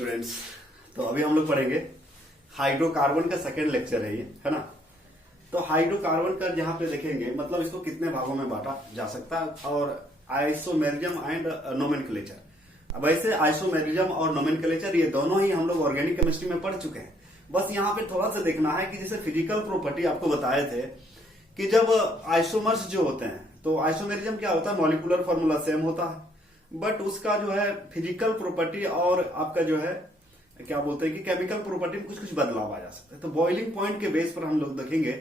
Students. तो अभी हम लोग पढ़ेंगे हाइड्रोकार्बन का सेकेंड लेक्चर है ये, है ना। तो हाइड्रोकार्बन का जहां पे देखेंगे मतलब इसको कितने भागों में बांटा जा सकता है और आइसोमेरिज्म एंड नोमेनक्लेचर। अब ऐसे आइसोमेरिज्म और नोमेनक्लेचर ये दोनों ही हम लोग ऑर्गेनिक केमिस्ट्री में पढ़ चुके हैं। बस यहाँ पे थोड़ा सा देखना है कि जैसे फिजिकल प्रॉपर्टी आपको बताए थे कि जब आइसोमर्स जो होते हैं तो आइसोमेरिज्म क्या होता है, मॉलिक्यूलर फॉर्मूला सेम होता है बट उसका जो है फिजिकल प्रॉपर्टी और आपका जो है क्या बोलते हैं कि केमिकल प्रॉपर्टी में कुछ कुछ बदलाव आ जा सकता है। तो बॉइलिंग पॉइंट के बेस पर हम लोग देखेंगे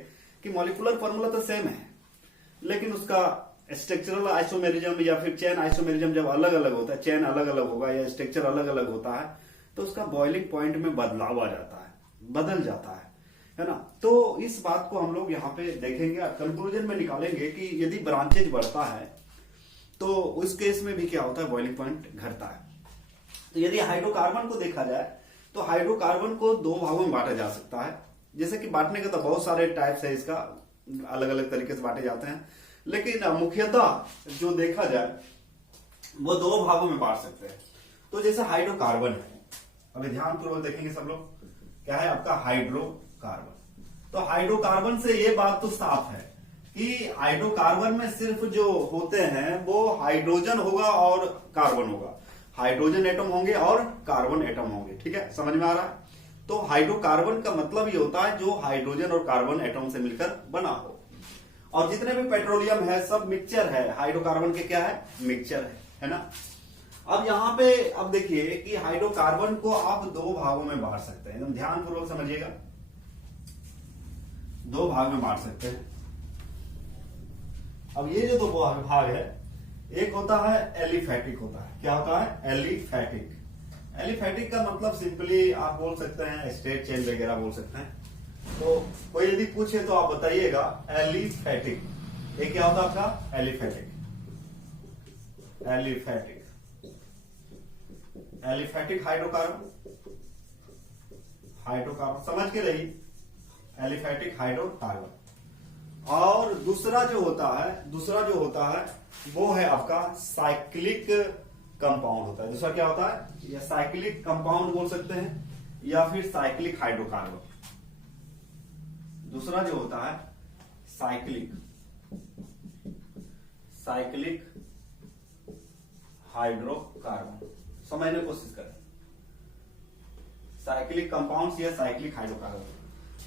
कि मॉलिक्यूलर फॉर्मूला तो सेम है लेकिन उसका स्ट्रक्चरल आइसोमेरिज्म या फिर चेन आइसोमेरिज्म जब अलग अलग होता है, चेन अलग अलग होगा या स्ट्रक्चर अलग अलग होता है तो उसका बॉइलिंग पॉइंट में बदलाव आ जाता है, बदल जाता है ना। तो इस बात को हम लोग यहाँ पे देखेंगे, कंक्लूजन में निकालेंगे कि यदि ब्रांचेज बढ़ता है तो उस केस में भी क्या होता है, बॉइलिंग पॉइंट घटता है। तो यदि हाइड्रोकार्बन को देखा जाए तो हाइड्रोकार्बन को दो भागों में बांटा जा सकता है। जैसे कि बांटने के तो बहुत सारे टाइप्स है, इसका अलग अलग तरीके से बांटे जाते हैं, लेकिन मुख्यतः जो देखा जाए वो दो भागों में बांट सकते हैं। तो जैसे हाइड्रोकार्बन है, अभी ध्यानपूर्वक देखेंगे सब लोग, क्या है आपका हाइड्रोकार्बन। तो हाइड्रोकार्बन से ये बात तो साफ है कि हाइड्रोकार्बन में सिर्फ जो होते हैं वो हाइड्रोजन होगा और कार्बन होगा, हाइड्रोजन एटम होंगे और कार्बन एटम होंगे। ठीक है, समझ में आ रहा है। तो हाइड्रोकार्बन का मतलब ये होता है जो हाइड्रोजन और कार्बन एटम से मिलकर बना हो। और जितने भी पेट्रोलियम है सब मिक्सचर है, हाइड्रोकार्बन के क्या है, मिक्सचर है ना। अब यहाँ पे अब देखिए कि हाइड्रोकार्बन को आप दो भागों में बांट सकते हैं, एकदम ध्यानपूर्वक समझिएगा। दो भाग में बांट सकते हैं। अब ये जो दो भाग है, एक होता है एलिफैटिक होता है। क्या होता है, एलिफैटिक। एलिफैटिक का मतलब सिंपली आप बोल सकते हैं स्ट्रेट चेन वगैरह बोल सकते हैं। तो कोई यदि पूछे तो आप बताइएगा एलिफैटिक। ये क्या होता है आपका, aliphatic. Aliphatic aliphatic hydrocarbon, hydrocarbon समझ के रही, एलिफैटिक हाइड्रोकार्बन। और दूसरा जो होता है वो है आपका साइक्लिक कंपाउंड होता है। दूसरा क्या होता है, या साइक्लिक कंपाउंड बोल सकते हैं या फिर साइक्लिक हाइड्रोकार्बन। दूसरा जो होता है साइक्लिक हाइड्रोकार्बन। समझने की कोशिश करें, साइक्लिक कंपाउंड्स या साइक्लिक हाइड्रोकार्बन।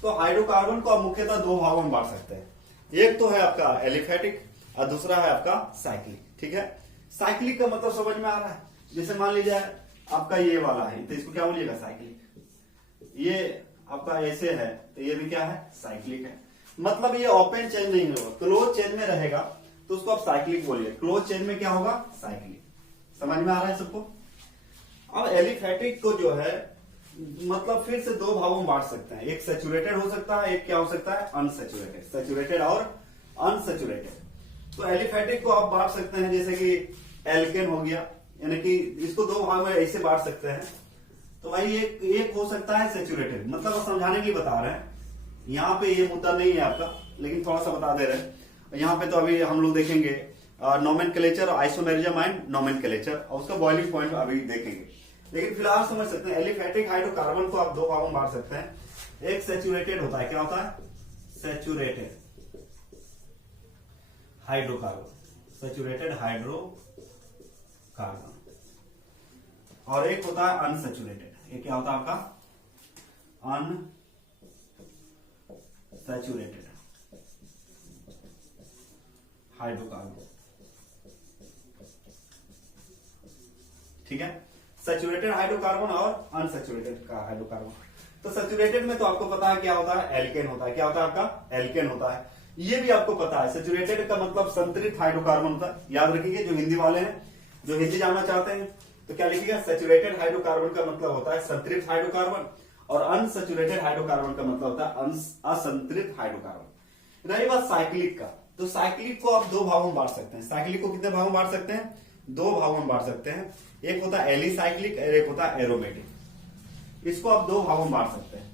तो हाइड्रोकार्बन को आप मुख्यतः दो भागों में बांट सकते हैं, एक तो है आपका एलिफैटिक और दूसरा है आपका साइक्लिक। ठीक है, साइक्लिक का मतलब समझ में आ रहा है। जैसे मान लीजिए आपका ये वाला है तो इसको क्या बोलिएगा, साइक्लिक। ये आपका ऐसे है तो ये भी क्या है, साइक्लिक है। मतलब ये ओपन चेन नहीं होगा, क्लोज चेन में रहेगा तो उसको आप साइक्लिक बोलिए, क्लोज चेन में क्या होगा, साइक्लिक। समझ में आ रहा है सबको। अब एलिफैटिक को जो है मतलब फिर से दो भागों में बांट सकते हैं, एक सैचुरेटेड हो सकता है, एक क्या हो सकता है, अनसैचुरेटेड। सैचुरेटेड और अनसैचुरेटेड। तो एलिफैटिक को आप बांट सकते हैं जैसे कि एल्केन हो गया, यानी कि इसको दो भाग में ऐसे बांट सकते हैं। तो भाई एक हो सकता है सैचुरेटेड, मतलब समझाने के लिए बता रहे हैं। यहाँ पे ये मुद्दा नहीं है आपका, लेकिन थोड़ा सा बता दे रहे हैं। यहाँ पे तो अभी हम लोग देखेंगे नोमेनक्लेचर, आइसोमेरिज्म एंड नोमेनक्लेचर, और उसका बॉइलिंग पॉइंट अभी देखेंगे। लेकिन फिलहाल समझ सकते हैं एलिफैटिक हाइड्रोकार्बन को आप दो भागों में बांट सकते हैं। एक सैचुरेटेड होता है, क्या होता है, सैचुरेटेड हाइड्रोकार्बन, सैचुरेटेड हाइड्रोकार्बन। और एक होता है अनसैचुरेटेड। ये क्या होता है आपका, अनसैचुरेटेड हाइड्रोकार्बन। ठीक है, सैचुरेटेड हाइड्रोकार्बन और अनसैचुरेटेड का हाइड्रोकार्बन। तो सैचुरेटेड में तो आपको पता है क्या होता है, एल्केन होता है। क्या होता है आपका, एल्केन होता है। ये भी आपको पता है, सैचुरेटेड का मतलब संतृप्त हाइड्रोकार्बन होता है। याद रखिए, जो हिंदी वाले हैं, जो हिंदी जानना चाहते हैं तो क्या लिखिएगा, सैचुरेटेड हाइड्रोकार्बन का मतलब होता है संतृप्त हाइड्रोकार्बन और अनसैचुरेटेड हाइड्रोकार्बन का मतलब होता है असंतृप्त हाइड्रोकार्बन। रही बात साइक्लिक का, तो साइक्लिक को आप दो भागों में बांट सकते हैं। साइक्लिक को कितने भागों में बांट सकते हैं, दो भागों में बांट सकते हैं। एक होता है एलिसाइक्लिक और एक होता है एरोमेटिक। इसको आप दो भागों में बांट सकते हैं।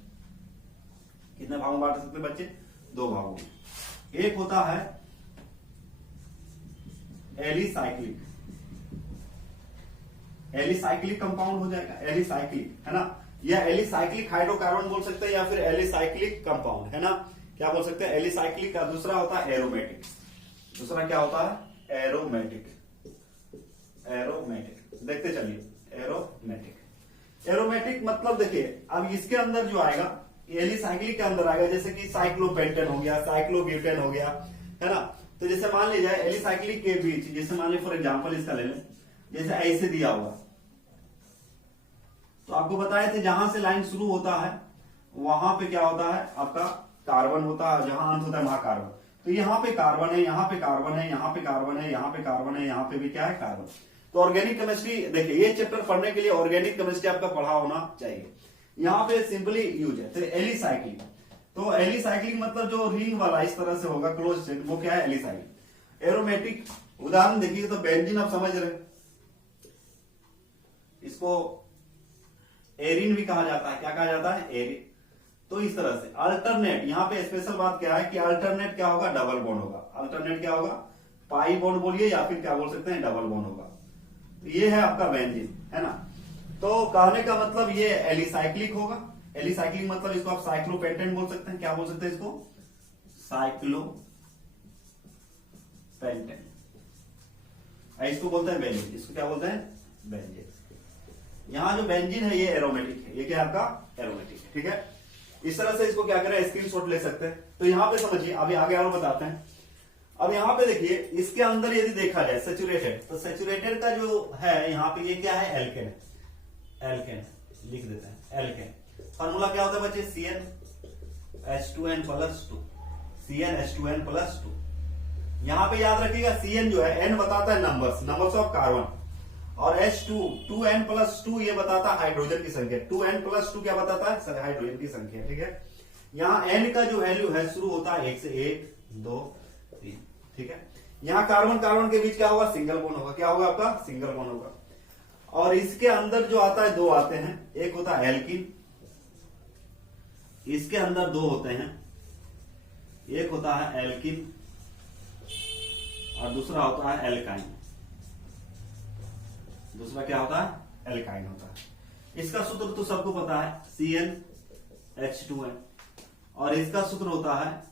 कितने भागों में बांट सकते हैं बच्चे, दो भागों में। एक होता है एलिसाइक्लिक एलिसाइक्लिक कंपाउंड हो जाएगा, एलिसाइक्लिक, है ना, या एलिसाइक्लिक हाइड्रोकार्बन बोल सकते हैं, या फिर एलिसाइक्लिक कंपाउंड, है ना, क्या बोल सकते हैं, एलिसाइक्लिक का दूसरा होता है एरोमेटिक। दूसरा क्या होता है, एरोमेटिक। एरोमेटिक देखते चलिए, एरोमेटिक। एरोमेटिक मतलब देखिए, अब इसके अंदर जो आएगा एलिसाइक्लिक के अंदर आएगा, जैसे कि साइक्लोपेंटेन हो गया, साइक्लोब्यूटेन हो गया, है ना। तो जैसे मान लीजिए एलिसाइक्लिक के बीच, जैसे मान लीजिए फॉर एग्जांपल इसका ले लें, जैसे ऐसे दिया हुआ, तो आपको बताए थे जहां से लाइन शुरू होता है वहां पे क्या होता है, आपका कार्बन होता है, जहां अंत होता है वहां कार्बन। तो यहाँ पे कार्बन है, यहाँ पे कार्बन है, यहाँ पे कार्बन है, यहाँ पे कार्बन है, यहाँ पे भी क्या है, कार्बन। तो ऑर्गेनिक केमिस्ट्री देखिए, ये चैप्टर पढ़ने के लिए ऑर्गेनिक केमिस्ट्री आपका पढ़ा होना चाहिए। यहाँ पे सिंपली यूज है। तो एलिसाइक्लिक, तो एलिसाइक्लिक मतलब जो रिंग वाला इस तरह से होगा क्लोज चेन, वो क्या है, एलिसाइक्लिक। एरोमेटिक उदाहरण देखिए, तो बेंजीन आप समझ रहे, इसको एरिन भी कहा जाता है। क्या कहा जाता है, एरिन। तो इस तरह से अल्टरनेट, यहाँ पे स्पेशल बात क्या है कि अल्टरनेट क्या होगा, डबल बॉन्ड होगा। अल्टरनेट क्या होगा, पाई बॉन्ड बोलिए या फिर क्या बोल सकते हैं, डबल बॉन्ड होगा। तो ये है आपका बेंजीन, है ना। तो कहने का मतलब ये एलिसाइक्लिक होगा। एलिसाइक्लिक मतलब इसको आप साइक्लोपेंटेन बोल सकते हैं। क्या बोल सकते हैं इसको, साइक्लोपेंटेन। इसको बोलते हैं बेंजीन। इसको क्या बोलते हैं, बेंजीन। यहाँ जो बेंजीन है ये एरोमेटिक है, ये क्या आपका एरोमेटिक है, ठीक है। इस तरह से इसको क्या करें, स्क्रीनशॉट ले सकते हैं। तो यहाँ पे समझिए, अभी आगे और बताते हैं। अब यहाँ पे देखिए, इसके अंदर यदि देखा जाए सेचुरेटेड, तो सेचुरेटेड का जो है यहाँ पे ये क्या है, एल्केन है। एल्केन लिख देते हैं, एल्केन। फॉर्मूला क्या होता है बच्चे, CnH2n+2, CnH2n+2। यहाँ पे याद रखिएगा, Cn जो है, n बताता है नंबर्स ऑफ कार्बन, और H2 2n+2 ये बताता है हाइड्रोजन की संख्या। 2n+2 क्या बताता है, हाइड्रोजन की संख्या, ठीक है। यहाँ n का जो वैल्यू है शुरू होता है 1 से, 1 2 3, ठीक है। यहाँ कार्बन के बीच क्या होगा, सिंगल बॉन्ड होगा। क्या होगा आपका, सिंगल बॉन्ड होगा। और इसके अंदर जो आता है, दो आते हैं, एक होता है एल्किन, इसके अंदर दो होते हैं, एक होता है एल्किन और दूसरा होता है एल्काइन। दूसरा क्या होता है, एल्काइन होता है। इसका सूत्र तो सबको पता है, CnH2n, और इसका सूत्र होता है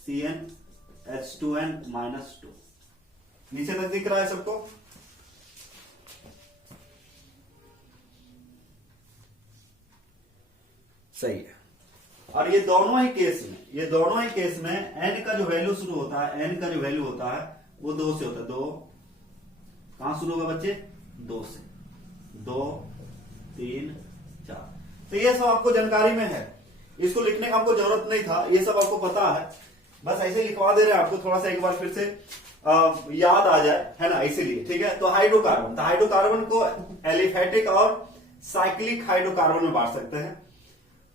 CnH2n-2। नीचे तक दिख रहा है सबको, सही है। और ये दोनों ही केस में n का जो वैल्यू शुरू होता है, n का जो वैल्यू होता है वो 2 से होता है। 2 कहां शुरू होगा बच्चे, 2 से, 2 3 4। तो ये सब आपको जानकारी में है, इसको लिखने का आपको जरूरत नहीं था, ये सब आपको पता है, बस ऐसे लिखवा दे रहे हैं आपको, थोड़ा सा एक बार फिर से याद आ जाए, है ना, इसीलिए, ठीक है। तो हाइड्रोकार्बन, तो हाइड्रोकार्बन को एलिफेटिक और साइक्लिक हाइड्रोकार्बन में बांट सकते हैं।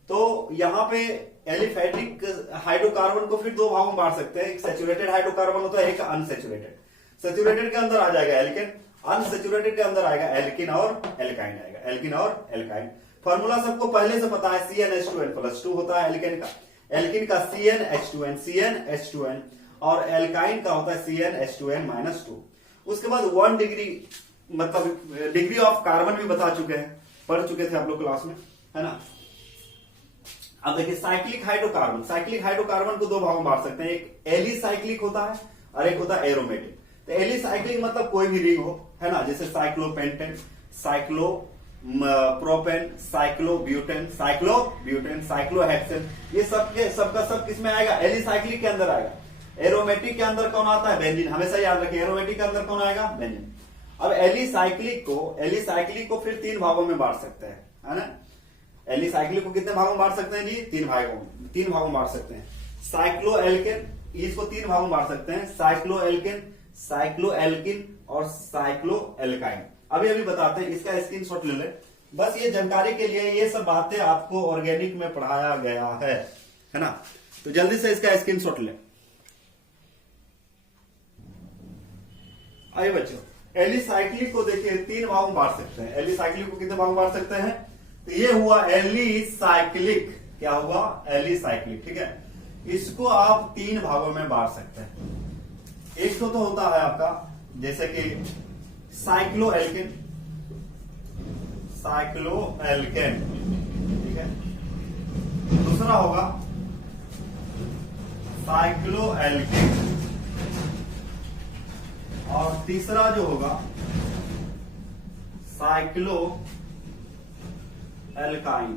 तो यहाँ पे एलिफेटिक हाइड्रोकार्बन को फिर दो भागों में बांट सकते हैं, एक सैचुरेटेड हाइड्रोकार्बन होता है, एक अनसैचुरेटेड। सैचुरेटेड के अंदर आ जाएगा एल्केन, अनसैचुरेटेड के अंदर आएगा एल्किन और एल्काइन आएगा, एल्किन और एल्काइन। फॉर्मूला सबको पहले से पता है, CnH2n+2 होता है एल्केन का, एल्किन का CnH2n, और एल्काइन का होता है CnH2n-2। उसके बाद 1 डिग्री, मतलब डिग्री ऑफ कार्बन भी बता चुके हैं, पढ़ चुके थे आप लोग क्लास में, है ना। अब देखिए साइक्लिक हाइड्रोकार्बन को दो भागों में बांट सकते हैं, एक एलिसाइक्लिक होता है और एक होता है एरोमेटिक। तो एलिसाइक्लिक मतलब कोई भी रिंग हो, है ना, जैसे साइक्लोपेंटेन, साइक्लोप्रोपेन, साइक्लोब्यूटेन, साइक्लोहेक्सेन, ये सबका सब किसमें आएगा, एलिसाइक्लिक के अंदर आएगा। एरोमेटिक के अंदर कौन आता है, बेंजीन। हमेशा याद रखिए, एरोमेटिक के अंदर कौन आएगा, बेंजीन। अब एलिसाइक्लिक को फिर 3 भागों में बांट सकते हैं, है ना। एलिसाइक्लिक को कितने भागों में बांट सकते हैं जी, 3 भागों में बांट सकते हैं। साइक्लोएल्केन, इसको 3 भागों में बांट सकते हैं, साइक्लोएल्केन, साइक्लोएल्किन और साइक्लोएल्काइन। अभी बताते हैं, इसका स्क्रीनशॉट ले ले, बस ये जानकारी के लिए, ये सब बातें आपको ऑर्गेनिक में पढ़ाया गया है ना। तो जल्दी से इसका स्क्रीनशॉट ले। आइए बच्चों, एलिसाइक्लिक को देखिए 3 भागों में बांट सकते हैं। एलिसाइक्लिक को कितने भागों में बांट सकते हैं, तो ये हुआ एलिसाइक्लिक, क्या हुआ, एलिसाइक्लिक, ठीक है। इसको आप 3 भागों में बांट सकते हैं। एक तो होता है आपका जैसे कि साइक्लोएल्केन, साइक्लो एल्केन, ठीक है। दूसरा होगा साइक्लो एल्केन, और तीसरा जो होगा साइक्लो एल्काइन,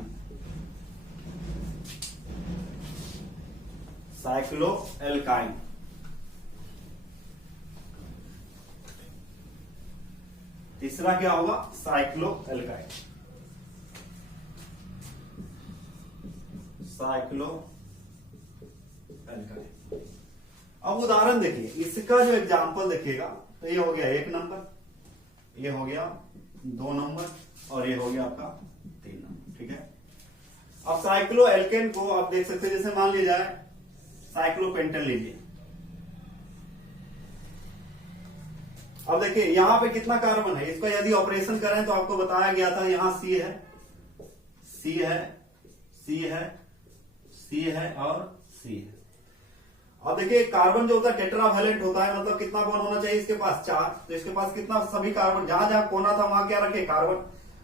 साइक्लो एल्काइन। तीसरा क्या होगा? Cyclo alkyne, cyclo alkyne. अब उदाहरण देखिए, इसका जो एग्जांपल देखिएगा तो ये हो गया 1 नंबर, ये हो गया 2 नंबर, और ये हो गया आपका 3 नंबर, ठीक है। अब साइक्लो एल्केन को आप देख सकते हैं, जैसे मान लिया जाए साइक्लोपेंटेन लीजिए। अब देखिए यहां पे कितना कार्बन है, इसका यदि ऑपरेशन करें तो आपको बताया गया था यहां C है, C है, C है, C है और C है। अब देखिए कार्बन जो होता है टेट्रावैलेंट होता है, मतलब कितना बॉन्ड होना चाहिए इसके पास? 4। तो इसके पास कितना? सभी कार्बन, जहां जहां कोना था वहां क्या रखे? कार्बन।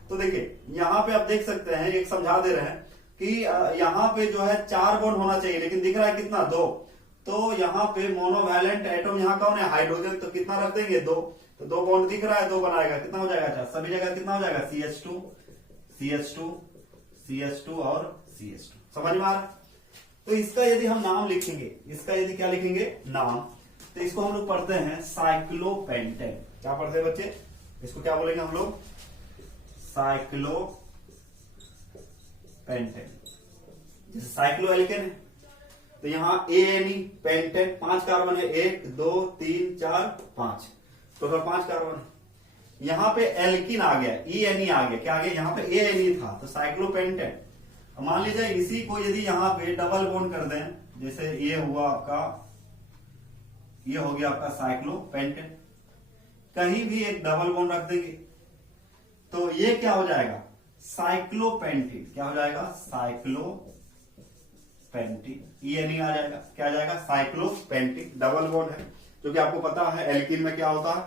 तो देखिए यहां पे आप देख सकते हैं, एक समझा दे रहे हैं कि यहां पे जो है 4 बॉन्ड होना चाहिए, लेकिन दिख रहा है कितना? 2। तो यहाँ पे मोनोवैलेंट एटम यहाँ कौन है? हाइड्रोजन। तो कितना रख देंगे? 2। तो 2 बॉन्ड दिख रहा है, 2 बनाएगा, कितना हो जाएगा? 4। सभी जगह कितना हो जाएगा? CH2, CH2, CH2 और CH2। समझ में आ रहा? तो इसका यदि हम नाम लिखेंगे, इसका यदि क्या लिखेंगे? नाम, तो इसको हम लोग पढ़ते हैं साइक्लोपेंटेन। क्या पढ़ते हैं बच्चे? इसको क्या बोलेंगे हम लोग? साइक्लोपेंटेन। जैसे साइक्लो एल्केन है तो यहाँ ANE पेंटेन, 5 कार्बन है, 1 2 3 4 5, टोटल 5 कार्बन है। यहाँ पे एल्किन आ गया, ENE आ गया, क्या आ गया? यहाँ पे ANE था, तो साइक्लोपेंटेन। मान लीजिए इसी को यदि यहाँ पे डबल बॉन्ड कर दें, जैसे ये हुआ आपका, ये हो गया आपका साइक्लोपेंटेन, कहीं भी एक डबल बॉन्ड रख देंगे तो ये क्या हो जाएगा? साइक्लोपेंटीन। क्या हो जाएगा? साइक्लोपेंटीन। ENE आ जाएगा, क्या आ जाएगा? साइक्लोपेंटीन। डबल बॉन्ड है, जो कि आपको पता है एल्किन में क्या होता है,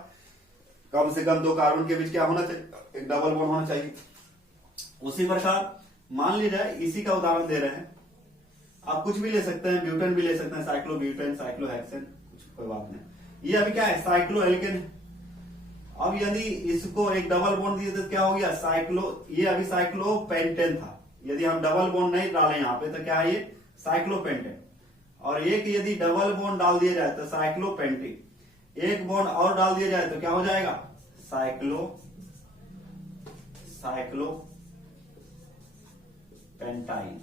कम से कम 2 कार्बन के बीच क्या होना चाहिए? एक डबल बॉन्ड होना चाहिए। उसी प्रकार मान लीजिए इसी का उदाहरण दे रहे हैं, आप कुछ भी ले सकते हैं, ब्यूटेन भी ले सकते हैं, साइक्लोब्यूटेन, साइक्लोहेक्सेन, कुछ कोई बात नहीं। ये अभी क्या है? साइक्लो एल्केन है। अब यदि इसको एक डबल बॉन्ड दिए तो क्या हो गया? साइक्लो, ये अभी साइक्लोपेंटेन था, यदि हम डबल बॉन्ड नहीं डालें यहाँ पे तो क्या है? ये साइक्लोपेंटेन। और एक यदि डबल बॉन्ड डाल दिया जाए तो साइक्लोपेंटीन, एक बॉन्ड और डाल दिया जाए तो क्या हो जाएगा? साइक्लोपेंटाइन।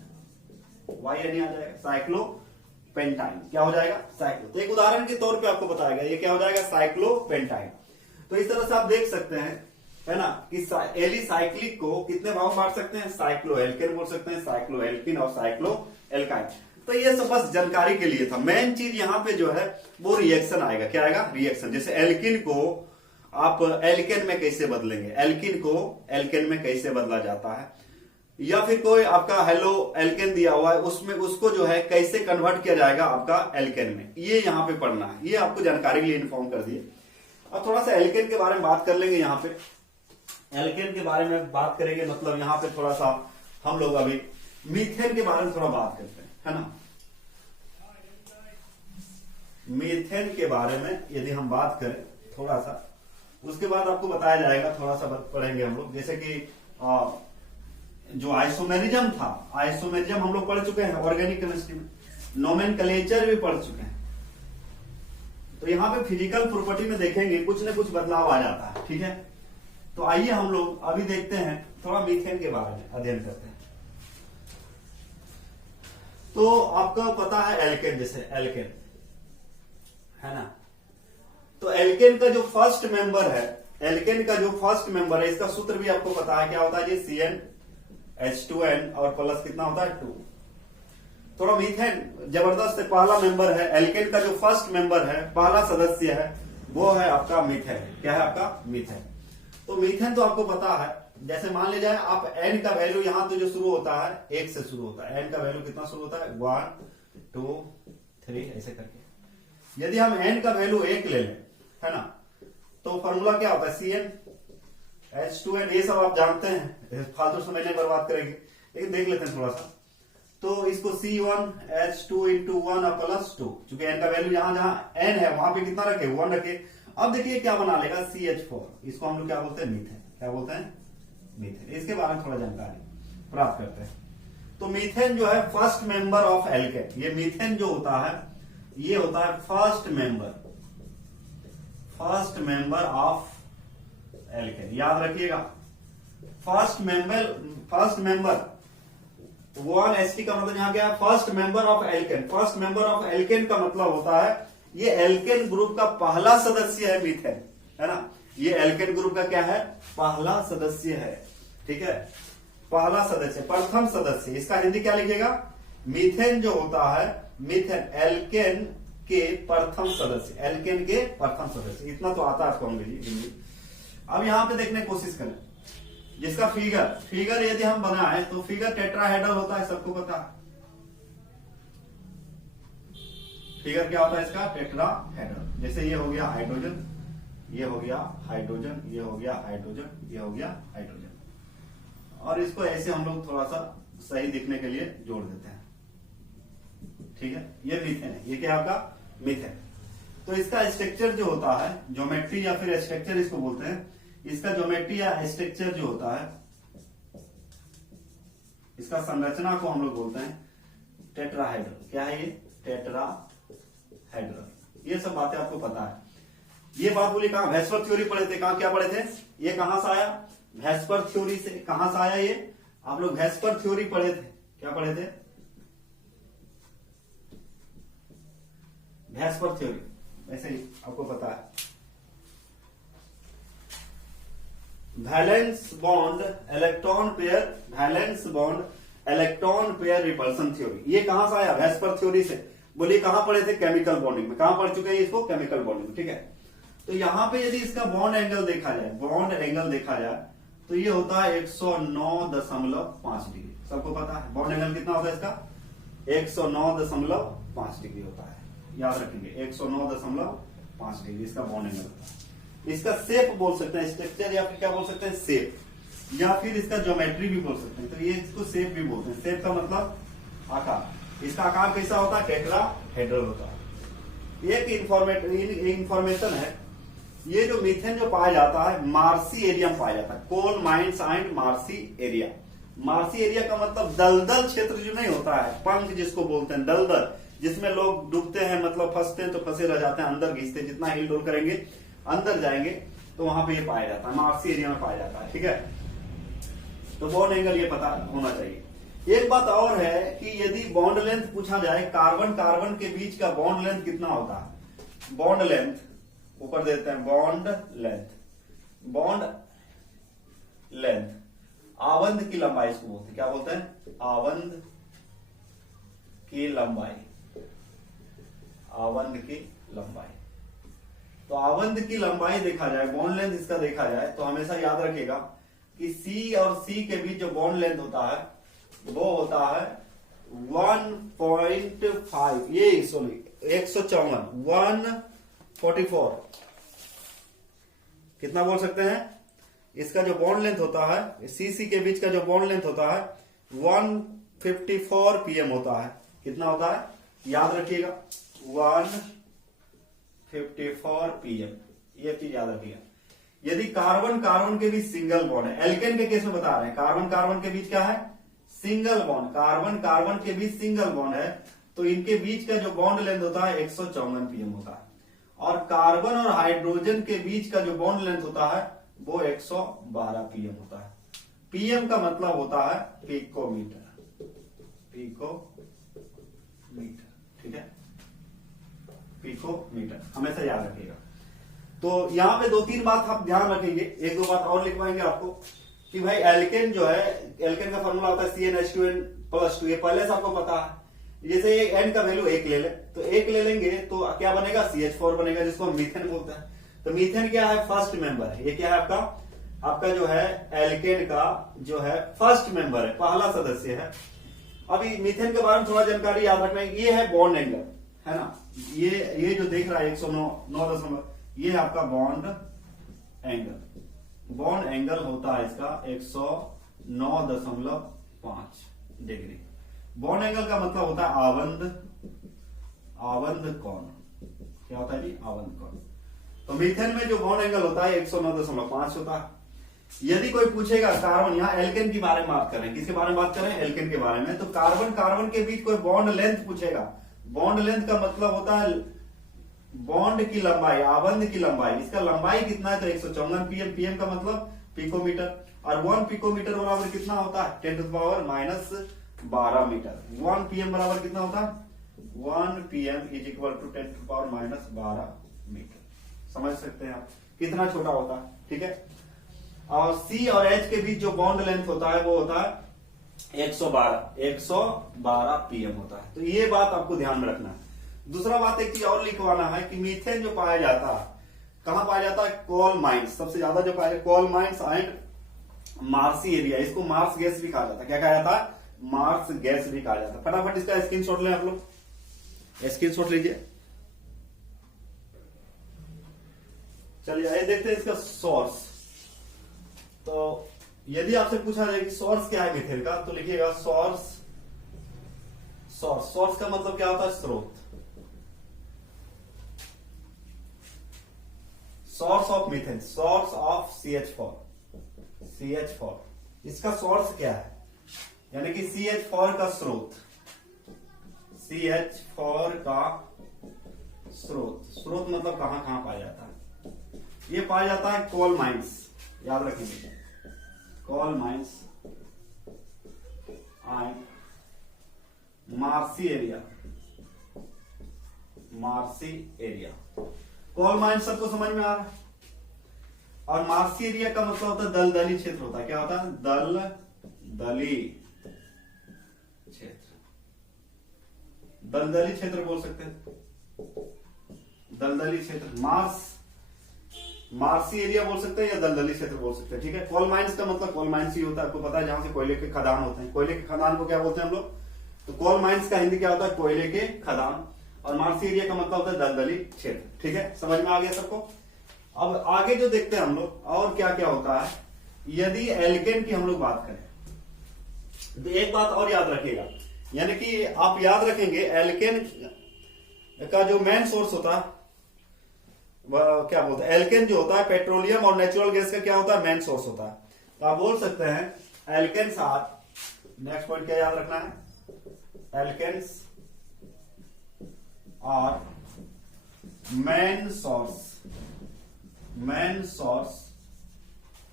YNE आ जाएगा, साइक्लोपेंटाइन। क्या हो जाएगा? साइक्लो। तो एक उदाहरण के तौर पे आपको बताया गया, ये क्या हो जाएगा? साइक्लोपेंटाइन। तो इस तरह से आप देख सकते हैं, है ना, कि एलिसाइक्लिक को कितने भाग में बांट सकते हैं? साइक्लो एल्केन बोल सकते हैं, साइक्लो एल्किन और साइक्लो एल्काइन। तो ये सब बस जानकारी के लिए था। मेन चीज यहाँ पे जो है वो रिएक्शन आएगा। क्या आएगा? रिएक्शन। जैसे एल्किन को आप एल्केन में कैसे बदलेंगे, एल्किन को एल्केन में कैसे बदला जाता है, या फिर कोई आपका हेलो एल्केन दिया हुआ है उसमें उसको जो है कैसे कन्वर्ट किया जाएगा आपका एल्केन में, ये यहाँ पे पढ़ना है। ये आपको जानकारी के लिए इन्फॉर्म कर दिए। अब थोड़ा सा एल्केन के बारे में बात कर लेंगे। यहाँ पे एल्केन के बारे में बात करेंगे, मतलब यहाँ पे थोड़ा सा हम लोग अभी मीथेन के बारे में थोड़ा बात करते हैं, है ना। मीथेन के बारे में यदि हम बात करें थोड़ा सा, उसके बाद आपको बताया जाएगा, थोड़ा सा पढ़ेंगे हम लोग। जैसे कि जो आइसोमेरिज्म था, आइसोमेरिज्म हम लोग पढ़ चुके हैं ऑर्गेनिक केमिस्ट्री में, नोमेनक्लेचर भी पढ़ चुके हैं। तो यहाँ पे फिजिकल प्रॉपर्टी में देखेंगे कुछ न कुछ बदलाव आ जाता है, ठीक है। तो आइए हम लोग अभी देखते हैं, थोड़ा मीथेन के बारे में अध्ययन करते हैं। तो आपको पता है एल्केन, जैसे एल्केन है ना, तो एल्केन का जो फर्स्ट मेंबर है, एल्केन का जो फर्स्ट मेंबर है, इसका सूत्र भी आपको पता है, क्या होता है? ये CnH2n और प्लस कितना होता है? 2। थोड़ा मीथेन जबरदस्त है, पहला मेंबर है। एल्केन का जो फर्स्ट मेंबर है, पहला सदस्य है, वो है आपका मीथेन। क्या है आपका? मीथेन। तो मीथेन तो आपको पता है, जैसे मान ले जाए आप n का वैल्यू यहाँ तो जो शुरू होता है 1 से शुरू होता है। n का वैल्यू कितना शुरू होता है? 1 2 3 ऐसे करके। यदि हम n का वैल्यू 1 ले लें, है ना, तो फॉर्मूला क्या होता है? H2N ये सब आप जानते हैं, फालतू समय नहीं बर्बाद करेंगे, लेकिन देख लेते हैं थोड़ा सा। तो इसको C1H2 इंटू 1 प्लस 2, चूंकि n का वैल्यू जहां जहां n है वहां पे कितना रखे, 1 रखे। अब देखिए क्या बना लेगा, CH4, इसको हम लोग क्या बोलते हैं, मीथेन। क्या बोलते हैं, मीथेन। इसके बारे में थोड़ा जानकारी प्राप्त करते हैं। तो मीथेन जो है फर्स्ट मेंबर ऑफ एल्केन, ये मीथेन जो होता है ये होता है फर्स्ट मेंबर ऑफ एल्केन। याद रखिएगा, फर्स्ट मेंबर 1St का मतलब यहां क्या है, first member of alkene. First member of alkene का मतलब होता है ये एल्केन ग्रुप का पहला सदस्य है मीथेन, है ना। ये एल्केन ग्रुप का क्या है, पहला सदस्य है, ठीक है, पहला सदस्य, प्रथम सदस्य। इसका हिंदी क्या लिखिएगा, मीथेन जो होता है, मीथेन एल्केन के प्रथम सदस्य, एल्केन के प्रथम सदस्य। इतना तो आता है आपको अंग्रेजी हिंदी। अब यहां पे देखने की कोशिश करें, जिसका फिगर यदि हम बनाए तो फिगर टेट्राहेड्रल होता है, सबको पता है। फिगर क्या होता है इसका, टेट्राहेड्रल। जैसे ये हो गया हाइड्रोजन, ये हो गया हाइड्रोजन, ये हो गया हाइड्रोजन, ये हो गया हाइड्रोजन। और इसको ऐसे हम लोग थोड़ा सा सही दिखने के लिए जोड़ देते हैं, ठीक है। ये मीथेन है, ये क्या आपका मीथेन। तो इसका स्ट्रक्चर जो होता है, ज्योमेट्री या फिर स्ट्रक्चर इसको बोलते हैं। इसका ज्योमेट्री या स्ट्रक्चर जो होता है, इसका संरचना को हम लोग बोलते हैं टेट्राहेड्रल। क्या है ये, टेट्राहेड्रल। ये सब बातें आपको पता है। ये बात बोली कहां, वेस्पर थ्योरी पढ़े थे, कहां क्या पढ़े थे, ये कहां से आया, वेस्पर थ्योरी से। कहां से आया ये, आप लोग वेस्पर थ्योरी पढ़े थे। क्या पढ़े थे, वेस्पर थ्योरी, वैसे ही आपको पता है। Valence bond electron pair, valence bond electron pair repulsion theory, ये कहां से आया, वेस्पर थ्योरी से। बोलिए कहां पढ़े थे, केमिकल बॉन्डिंग में। कहां पढ़ चुके हैं इसको, केमिकल बॉन्डिंग में, ठीक है। तो यहां पे यदि इसका बॉन्ड एंगल देखा जाए, तो ये होता है 109.5 डिग्री। सबको पता है बॉन्ड एंगल कितना होता है इसका, 109.5 डिग्री होता है। याद रखेंगे 109.5 डिग्री इसका बॉन्ड एंगल होता है। इसका शेप बोल सकते हैं, स्ट्रक्चर, या फिर क्या बोल सकते हैं, शेप, या फिर इसका ज्योमेट्री भी बोल सकते हैं। तो ये इसको शेप भी बोलते हैं। शेप का मतलब आकार। इसका आकार कैसा होता है, टेट्राहेड्रल होता है। एक इंफॉर्मेशन है, ये जो मीथेन जो पाया जाता है मार्सी एरिया में पाया जाता है, coal mines and marshy area. Marshy area का मतलब दलदल क्षेत्र जो नहीं होता है, पंख जिसको बोलते हैं, दलदल, जिसमें लोग डूबते हैं, मतलब फंसते हैं तो फंसे रह जाते हैं, अंदर घिसते हैं, जितना हिल डोल करेंगे अंदर जाएंगे तो वहां पे ये पाया जाता है, मार्सी एरिया में पाया जाता है, ठीक है। तो बॉन्ड एंगल ये पता होना चाहिए। एक बात और है कि यदि बॉन्ड लेंथ पूछा जाए, कार्बन कार्बन के बीच का बॉन्ड लेंथ कितना होता है, बॉन्ड लेंथ ऊपर देते हैं, बॉन्ड लेंथ आवंध की लंबाई इसको बोलते हैं। क्या बोलते हैं, आवंध की लंबाई, आवंध की लंबाई। तो आवंध की लंबाई देखा जाए, बॉन्ड लेंथ इसका देखा जाए, तो हमेशा याद रखिएगा कि C और C के बीच जो बॉन्ड लेंथ होता है वो होता है 1.5, ये सॉरी 144, कितना बोल सकते हैं, इसका जो बॉन्ड लेंथ होता है, C के बीच का जो बॉन्ड लेंथ होता है 154 pm होता है। कितना होता है, याद रखिएगा 154 pm, ये चीज याद रखिएगा। यदि कार्बन कार्बन के बीच सिंगल बॉन्ड है, एल्केन के केस में बता रहे हैं, कार्बन कार्बन के बीच क्या है, सिंगल बॉन्ड, कार्बन कार्बन के बीच सिंगल बॉन्ड है, तो इनके बीच का जो बॉन्ड लेंथ होता है 154 pm होता है। और कार्बन और हाइड्रोजन के बीच का जो बॉन्ड लेंथ होता है वो 112 pm होता है। pm का मतलब होता है पिकोमीटर, ठीक है, पिकोमीटर, हमेशा याद रखिएगा। तो यहाँ पे 2-3 बात आप ध्यान रखेंगे, 1-2 बात और लिखवाएंगे आपको कि भाई एल्केन जो है, एल्केन का फॉर्मूला होता है CnH2n+2, ये पहले से आपको पता है। जैसे n का वैल्यू 1 ले ले, तो 1 ले लेंगे तो क्या बनेगा, CH4 बनेगा, जिसको हम मीथेन बोलते हैं। तो मीथेन क्या है, फर्स्ट मेंबर है। ये क्या है आपका जो है एल्केन का जो है फर्स्ट मेंबर है, पहला सदस्य है। अभी मीथेन के बारे में थोड़ा जानकारी याद रखना है। ये है बॉन्ड एंगल, है ना, ये जो देख रहा है 109, ये है आपका बॉन्ड एंगल, बॉन्ड एंगल होता है इसका 109.5 डिग्री। बॉन्ड एंगल का मतलब होता है आबंध कोण। क्या होता है जी? आबंध कोण। तो मीथेन में जो बॉन्ड एंगल होता है 109.5 होता है। यदि कोई पूछेगा कार्बन, यहाँ एल्केन के बारे में बात करें, किसके बारे में बात करें? एल्केन के बारे में। तो कार्बन कार्बन के बीच कोई बॉन्ड लेंथ पूछेगा। बॉन्ड लेंथ का मतलब होता है बॉन्ड की लंबाई, आबंध की लंबाई। इसका लंबाई कितना है? तो 154 पीएम। पीएम का मतलब पिकोमीटर, और 1 पिकोमीटर बराबर कितना होता है? 10⁻⁻12 मीटर। 1 पीएम बराबर कितना होता है? 1 pm is equal to 10⁻⁻12 metre. समझ सकते हैं आप कितना छोटा होता है, ठीक है। और सी और एच के बीच जो बॉन्ड लेंथ होता है वो होता है 112 पीएम होता है। तो ये बात आपको ध्यान में रखना है। दूसरा बात एक चीज और लिखवाना है कि मीथेन जो पाया जाता है कहां पाया जाता है? Coal mines. सबसे ज्यादा जो पाया जाता है coal mines and marshy area. इसको मार्स गैस भी कहा जाता है। क्या कहा जाता है? मार्स गैस भी कहा जाता है। फटाफट इसका स्क्रीनशॉट लें आप लोग, स्क्रीनशॉट लीजिए। चलिए आइए देखते हैं इसका सोर्स। तो यदि आपसे पूछा जाए कि सोर्स क्या है मीथेन का, तो लिखिएगा सोर्स। सोर्स का मतलब क्या होता है? स्रोत। Source of methane, source of CH4। इसका सोर्स क्या है? यानी कि CH4 का स्रोत। CH4 का स्रोत मतलब कहां कहां पाया जाता है? ये पाया जाता है कोल माइंस, याद रखेंगे, coal mines and marshy area. Coal mines सबको समझ में आ रहा है। और मार्सी एरिया का मतलब होता है दलदली क्षेत्र होता है। क्या होता है? दलदली क्षेत्र। दलदली क्षेत्र बोल सकते हैं, दलदली क्षेत्र। मार्सी एरिया बोल सकते हैं या दलदली क्षेत्र बोल सकते हैं, ठीक है। कोल माइंस का मतलब कोल माइंस ही होता है, आपको पता है, जहां से कोयले के खदान होते हैं। कोयले के खदान को क्या बोलते हैं हम लोग? तो कोल माइंस का हिंदी क्या होता है? कोयले के खदान। और मार्सी एरिया का मतलब होता है दलदली क्षेत्र, ठीक है। समझ में आ गया सबको? अब आगे जो देखते हैं हम लोग और क्या क्या होता है। यदि एल्केन की हम लोग बात करें तो एक बात और याद रखिएगा, यानी कि आप याद रखेंगे एल्केन का जो मेन सोर्स होता है वह क्या बोलते हैं? एल्केन जो होता है पेट्रोलियम और नेचुरल गैस का क्या होता है? मेन सोर्स होता है। तो आप बोल सकते हैं एल्केन्स आर, नेक्स्ट पॉइंट क्या याद रखना है? Alkanes are main source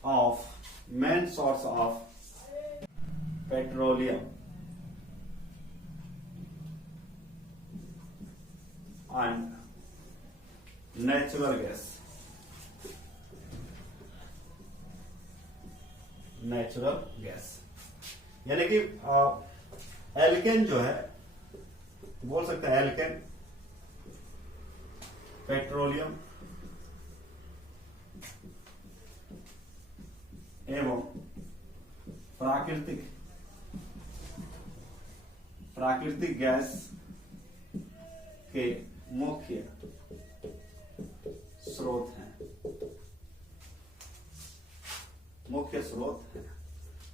of petroleum and natural gas. यानी कि एल्केन जो है, बोल सकते हैं एल्केन पेट्रोलियम एवं प्राकृतिक गैस के मुख्य स्रोत हैं।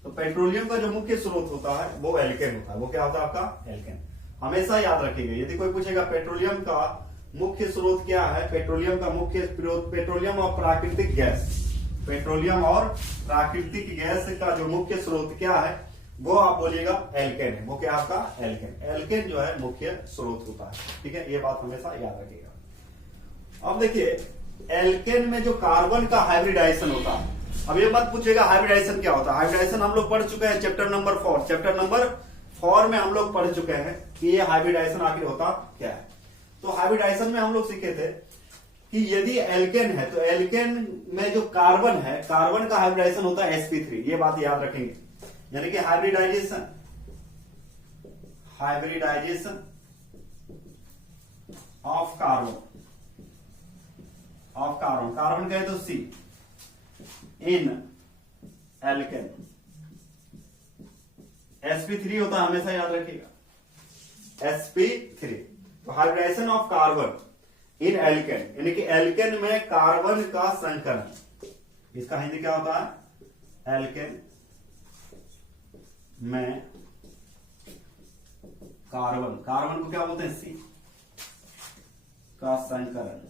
तो पेट्रोलियम का जो मुख्य स्रोत होता है वो एल्केन होता है। वो क्या होता है आपका? एल्केन। हमेशा याद रखिएगा, यदि कोई पूछेगा पेट्रोलियम का मुख्य स्रोत क्या है, पेट्रोलियम का मुख्य स्रोत, पेट्रोलियम और प्राकृतिक गैस का जो मुख्य स्रोत क्या है, वो आप बोलिएगा एल्केन है। वो क्या आपका? एल्केन जो है मुख्य स्रोत होता है, ठीक है। ये बात हमेशा याद रखिएगा। अब देखिए एल्केन में जो कार्बन का हाइब्रिडाइजेशन होता है, अब ये मत पूछेगा हाइब्रिडाइजेशन क्या होता है। हाइब्रिडाइजेशन हम लोग पढ़ चुके हैं चैप्टर नंबर 4 में हम लोग पढ़ चुके हैं कि ये हाइब्रिडाइजेशन आखिर होता क्या है। तो हाइब्रिडाइजेशन में हम लोग सीखे थे कि यदि एल्केन है तो एल्केन में जो कार्बन है, कार्बन का हाइब्रिडाइजेशन होता है sp3। ये बात याद रखेंगे, यानी कि हाइब्रिडाइजेशन ऑफ कार्बन कहे तो C इन एल्केन। sp3 होता है, हमेशा याद रखिएगा sp3। तो hybridisation of carbon in alkane, यानी कि एल्केन में कार्बन का संकरण, इसका हिंदी क्या होता है? एल्केन में कार्बन, कार्बन को क्या बोलते हैं? सी का संकरण।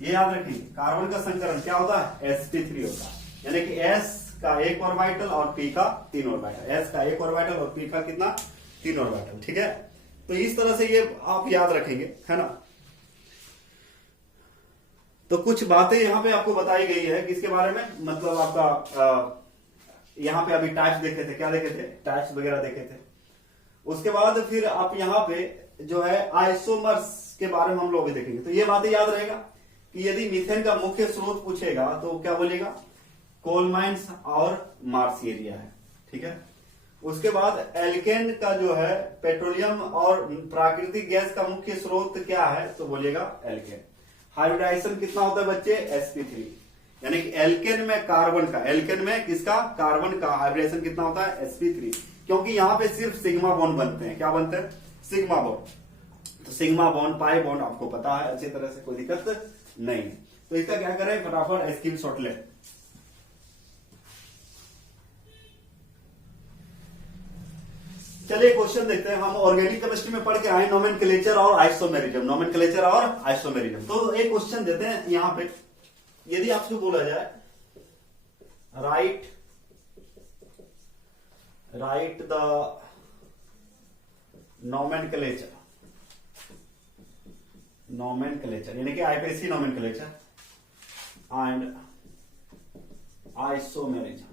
ये याद रखिए, कार्बन का संकरण क्या होता है? sp3 होता है, यानी कि s का एक ऑर्बिटल और p का 3 ऑर्बिटल, s का एक ऑर्बिटल और p का कितना? 3 ऑर्बिटल। ठीक है, तो इस तरह से ये आप याद रखेंगे, है ना। तो कुछ बातें यहां पे आपको बताई गई है किसके बारे में, मतलब आपका यहां पे अभी टाइप्स देखे थे, क्या देखे थे? टाइप्स वगैरह देखे थे। उसके बाद फिर आप यहां पे जो है आइसोमर्स के बारे में हम लोग देखेंगे। तो ये बातें याद रहेगा कि यदि मीथेन का मुख्य स्रोत पूछेगा तो क्या बोलेगा? कोल माइंस और मार्स एरिया है। ठीक है, उसके बाद एल्केन का जो है पेट्रोलियम और प्राकृतिक गैस का मुख्य स्रोत क्या है? तो बोलेगा एल्केन। हाइब्रिडाइजेशन कितना होता है बच्चे? sp3, यानी कि एल्केन में कार्बन का, एल्केन में किसका? कार्बन का हाइब्रिडेशन कितना होता है? sp3, क्योंकि यहां पे सिर्फ सिग्मा बॉन्ड बनते हैं। क्या बनते हैं? Sigma bond. तो सिग्मा बॉन्ड, पाई बॉन्ड आपको पता है अच्छी तरह से, कोई दिक्कत नहीं है। तो इसका क्या करें? फटाफट स्क्रीनशॉट लें। चलिए क्वेश्चन देखते हैं। हम ऑर्गेनिक केमिस्ट्री में पढ़ के आए नोमेनक्लेचर और आइसोमेरिज्म, नोमेनक्लेचर और आइसोमेरिज्म। तो एक क्वेश्चन देते हैं यहां पे, यदि आपसे बोला जाए राइट द नोमेनक्लेचर, यानी कि IUPAC nomenclature and isomerism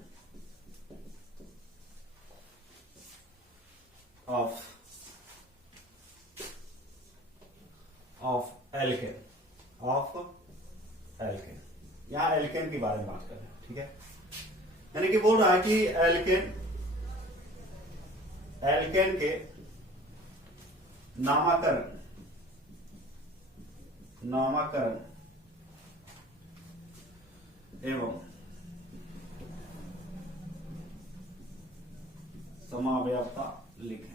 of alkane, यहां एल्केन के बारे में बात कर रहे हैं। ठीक है, यानी कि बोल रहा है कि एल्केन के नामकरण एवं समावयवता लिखें।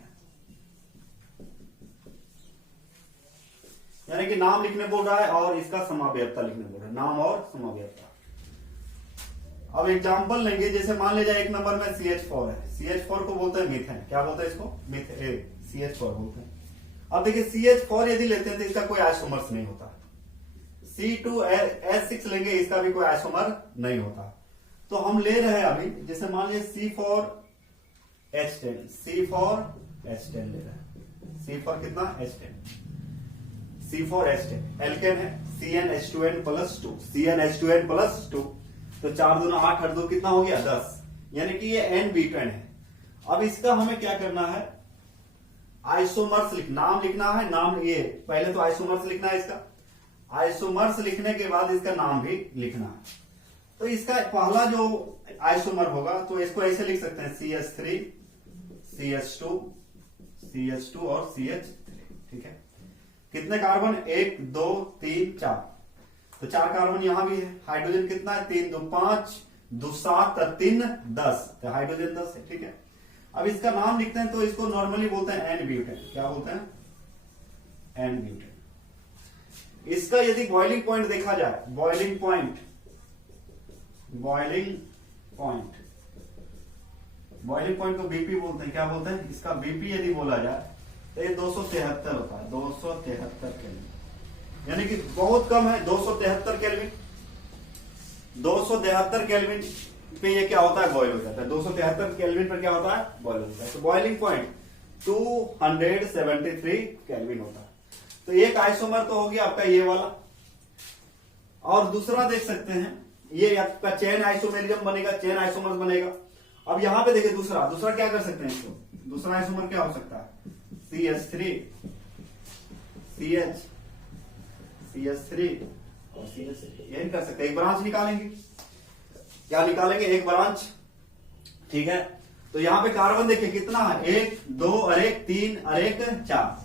यानी कि नाम लिखने बोल रहा है और इसका समावयवता लिखने बोल रहा है, नाम और समावयवता। अब एग्जांपल लेंगे, जैसे मान लीजिए एक नंबर में CH4 है, CH4 को बोलते हैं मीथेन। क्या बोलते हैं इसको? CH4 बोलते हैं। अब देखिए CH4 यदि लेते हैं तो इसका कोई आइसोमर्स नहीं होता। C2H6 लेंगे, इसका भी कोई आइसोमर नहीं होता। तो हम ले रहे हैं अभी, जैसे मान लीजिए C4H10 ले रहे हैं। C4 कितना? H10, C4H10 एल्केन है, CnH2n+2, CnH2n+2, तो 4 दूना 8, 8 2 कितना हो गया? 10, यानी कि ये N-ब्यूटेन है। अब इसका हमें क्या करना है? आइसोमर्स नाम लिखना है। नाम ये पहले तो आइसोमर्स लिखना है, इसका आइसोमर्स लिखने के बाद इसका नाम भी लिखना है। तो इसका पहला जो आइसोमर होगा तो इसको ऐसे लिख सकते हैं CH3, CH2, CH2 और CH3। ठीक है, कितने कार्बन? 1 2 3 4, तो 4 कार्बन यहां भी है। हाइड्रोजन कितना है? 3 2 5 2 7 3 10, तो हाइड्रोजन 10 है। ठीक है, अब इसका नाम लिखते हैं तो इसको नॉर्मली बोलते हैं N-ब्यूटेन। क्या बोलते हैं? N-ब्यूटेन। इसका यदि बॉइलिंग पॉइंट देखा जाए, बॉइलिंग पॉइंट को BP बोलते हैं। क्या बोलते हैं? इसका BP यदि बोला जाए तो ये 273 होता है, 273 केल्विन, यानी कि बहुत कम है। 273 केल्विन, 273 केल्विन पे ये क्या होता है? बॉयल हो जाता है। 273 केल्विन पर क्या होता है? बॉयल हो जाता है। तो बॉइलिंग पॉइंट 273 केल्विन होता है। तो एक आइसोमर तो हो गया आपका ये वाला, और दूसरा देख सकते हैं ये आपका चेन आइसोमेरिज्म बनेगा, चेन आइसोमर बनेगा। अब यहां पे देखिए दूसरा क्या कर सकते हैं इसको? दूसरा आइसोमर क्या हो सकता है? CH3 CH CH3 और CH3, यही कर सकते हैं। एक ब्रांच निकालेंगे, क्या निकालेंगे? एक ब्रांच। ठीक है, तो यहां पे कार्बन देखिए कितना है? 1 2 और 1 3 और 1 4।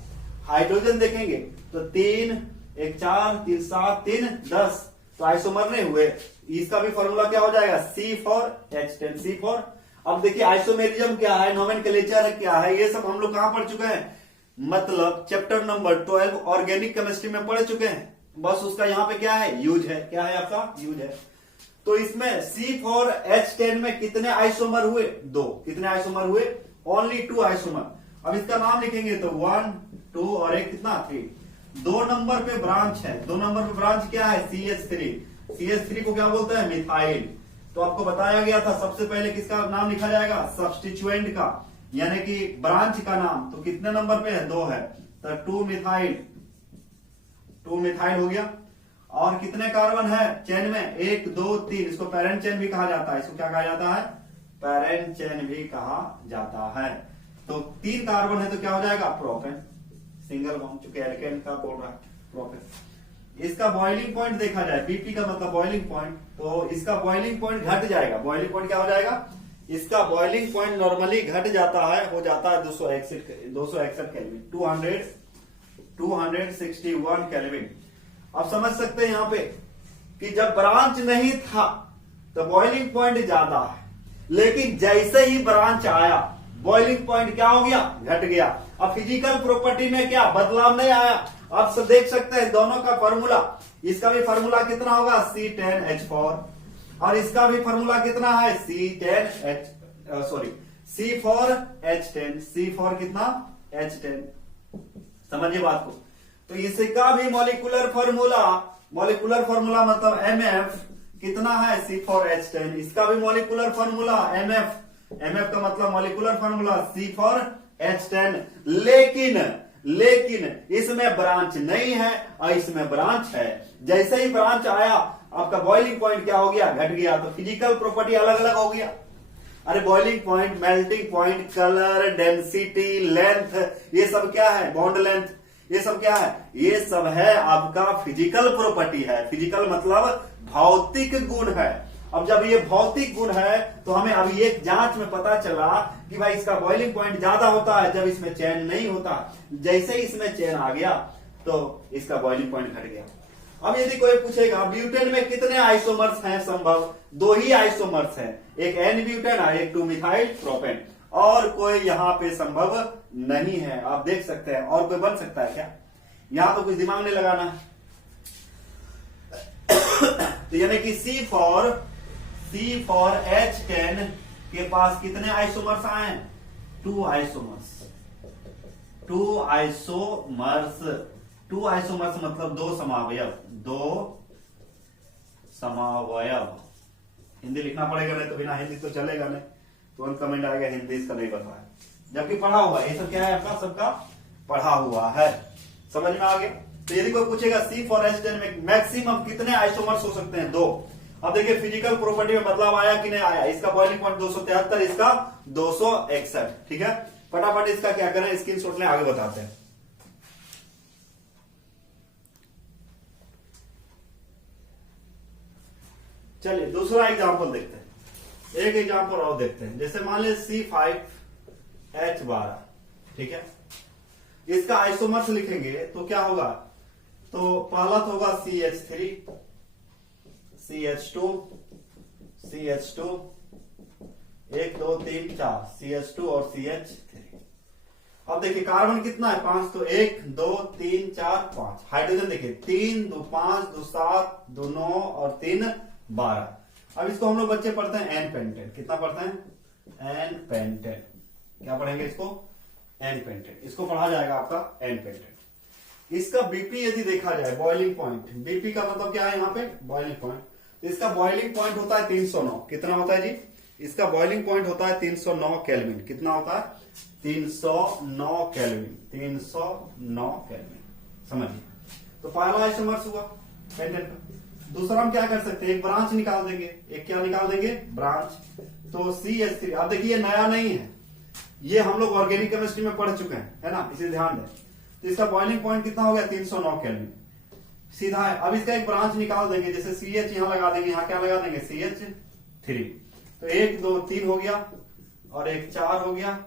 हाइड्रोजन देखेंगे तो 3 1 4 3 7 3 10, तो आइसोमर नहीं हुए। इसका भी फॉर्मूला क्या हो जाएगा? C4H10, C4। अब देखिए आइसोमेरिज्म क्या है, नोमेनक्लेचर क्या है, ये सब हम लोग कहां पढ़ चुके हैं? मतलब चैप्टर नंबर 12 ऑर्गेनिक केमिस्ट्री में पढ़ चुके हैं। बस उसका यहाँ पे क्या है, यूज है। क्या है आपका, यूज है। तो इसमें C4H10 में कितने आइसोमर हुए, 2। कितने आइसोमर हुए, ओनली 2 आइसोमर। अब इसका नाम लिखेंगे तो 1 2 और एक कितना 3। 2 नंबर पे ब्रांच है, 2 नंबर पे ब्रांच क्या है, CH3। CH3 को क्या बोलते हैं, मिथाइल। तो आपको बताया गया था सबसे पहले किसका नाम लिखा जाएगा, सब्स्टिट्यूएंट का, यानी कि ब्रांच का नाम। तो कितने नंबर पे है, 2 है, तो 2 मिथाइल हो गया। और कितने कार्बन है चेन में, 1 2 3। इसको पैरेंट चेन भी कहा जाता है। इसको क्या कहा जाता है, पैरेंट चेन भी कहा जाता है। तो 3 कार्बन है तो क्या हो जाएगा, प्रोपेन, सिंगल बॉन्ड, चूंकि एल्केन का बोल रहा है, प्रोपेन। इसका बॉइलिंग पॉइंट देखा जाए, बीपी का मतलब बॉइलिंग पॉइंट, तो इसका बॉइलिंग पॉइंट घट जाएगा। बॉइलिंग पॉइंट क्या हो जाएगा, इसका बॉइलिंग पॉइंट नॉर्मली घट जाता है, हो जाता है 261 केल्विन, 261 केल्विन। आप समझ सकते हैं यहाँ पे कि जब ब्रांच नहीं था तो बॉइलिंग पॉइंट ज्यादा है, लेकिन जैसे ही ब्रांच आया बॉइलिंग पॉइंट क्या हो गया, घट गया। अब फिजिकल प्रॉपर्टी में क्या बदलाव नहीं आया। आप सब देख सकते हैं दोनों का फॉर्मूला, इसका भी फॉर्मूला कितना होगा, C10H4, और इसका भी फॉर्मूला कितना है, C4H10, C4 कितना, H10। समझिए बात को। तो इसका भी मॉलिक्यूलर फॉर्मूला मतलब MF कितना है, C4H10। इसका भी मॉलिक्यूलर फॉर्मूला MF का मतलब मॉलिक्यूलर फॉर्मूला C4H10। लेकिन इसमें ब्रांच नहीं है और इसमें ब्रांच है। जैसे ही ब्रांच आया आपका बॉइलिंग पॉइंट क्या हो गया, घट गया। तो फिजिकल प्रॉपर्टी अलग अलग हो गया। अरे boiling point, melting point, colour, density, length, ये सब क्या है, बॉन्ड लेंथ, ये सब क्या है, ये सब है आपका फिजिकल प्रॉपर्टी है। फिजिकल मतलब भौतिक गुण है। अब जब ये भौतिक गुण है तो हमें अभी एक जांच में पता चला कि भाई इसका बॉइलिंग पॉइंट ज्यादा होता है जब इसमें चेन नहीं होता। जैसे ही इसमें चेन आ गया तो इसका बॉइलिंग पॉइंट घट गया। अब यदि कोई पूछेगा ब्यूटेन में कितने आइसोमर्स हैं संभव, 2 ही आइसोमर्स हैं, एक एन ब्यूटेन और एक 2 मिथाइल प्रोपेन, और कोई यहाँ पे संभव नहीं है। आप देख सकते हैं, और कोई बन सकता है क्या, यहां तो कुछ दिमाग नहीं लगाना है। तो यानी कि C4H10 के पास कितने आइसोमर्स आए हैं, 2 आइसोमर्स। 2 आइसोमर्स मतलब 2 समावयव। हिंदी लिखना पड़ेगा, नहीं तो बिना हिंदी तो चलेगा नहीं, तुरंत कमेंट आएगा हिंदी इसका नहीं पता है, जबकि पढ़ा हुआ है। ये सब क्या है आपका, सबका पढ़ा हुआ है। समझ में आ गया। तो यदि कोई पूछेगा C4H10 में मैक्सिमम कितने आइसोमर्स हो सकते हैं, 2। अब देखिए फिजिकल प्रॉपर्टी में बदलाव आया कि नहीं आया। इसका बॉइलिंग पॉइंट 273, इसका 261। ठीक है, फटाफट इसका क्या करें, स्क्रीनशॉट लें, आगे बताते हैं। चलिए दूसरा एग्जांपल देखते हैं, एक एग्जांपल और देखते हैं। जैसे मान लीजिए C5H12, ठीक है, इसका आइसोमर्स लिखेंगे तो क्या होगा, तो पहला तो होगा CH3, CH2, 1 2 3 4, CH2 और CH3। अब देखिए कार्बन कितना है, 5, तो 1 2 3 4 5। हाइड्रोजन देखिए 3 2 5 2 7 2 9 और 3 12। अब इसको हम लोग बच्चे पढ़ते हैं एन पेंटेन। कितना पढ़ते हैं, एन पेंटेन। क्या पढ़ेंगे इसको, एन पेंटेन। इसको पढ़ा जाएगा आपका एन पेंटेन। इसका बीपी यदि देखा जाए, बॉइलिंग पॉइंट, बीपी का मतलब क्या है यहाँ पे, बॉइलिंग पॉइंट। तो इसका बॉइलिंग पॉइंट होता है 309। कितना होता है जी, इसका बॉइलिंग पॉइंट होता है 309 केल्विन। कितना होता है, 309 केल्विन, 309 केल्विन। समझिए, तो पहला आइसोमर्स हुआ पेंटेन का। दूसरा हम क्या कर सकते हैं, एक ब्रांच निकाल देंगे। एक क्या निकाल देंगे, ब्रांच। तो CH3, अब देखिए ये नया नहीं है, ये हम लोग ऑर्गेनिक केमिस्ट्री में पढ़ चुके हैं, है ना, इसे ध्यान दें। तो इसका बॉइलिंग पॉइंट कितना हो गया, 309 केल्विन, सीधा है। अब इसका एक ब्रांच निकाल देंगे, जैसे CH यहां लगा देंगे, यहां क्या लगा देंगे, CH3। तो 1 2 3 हो गया, और एक 4 हो गया,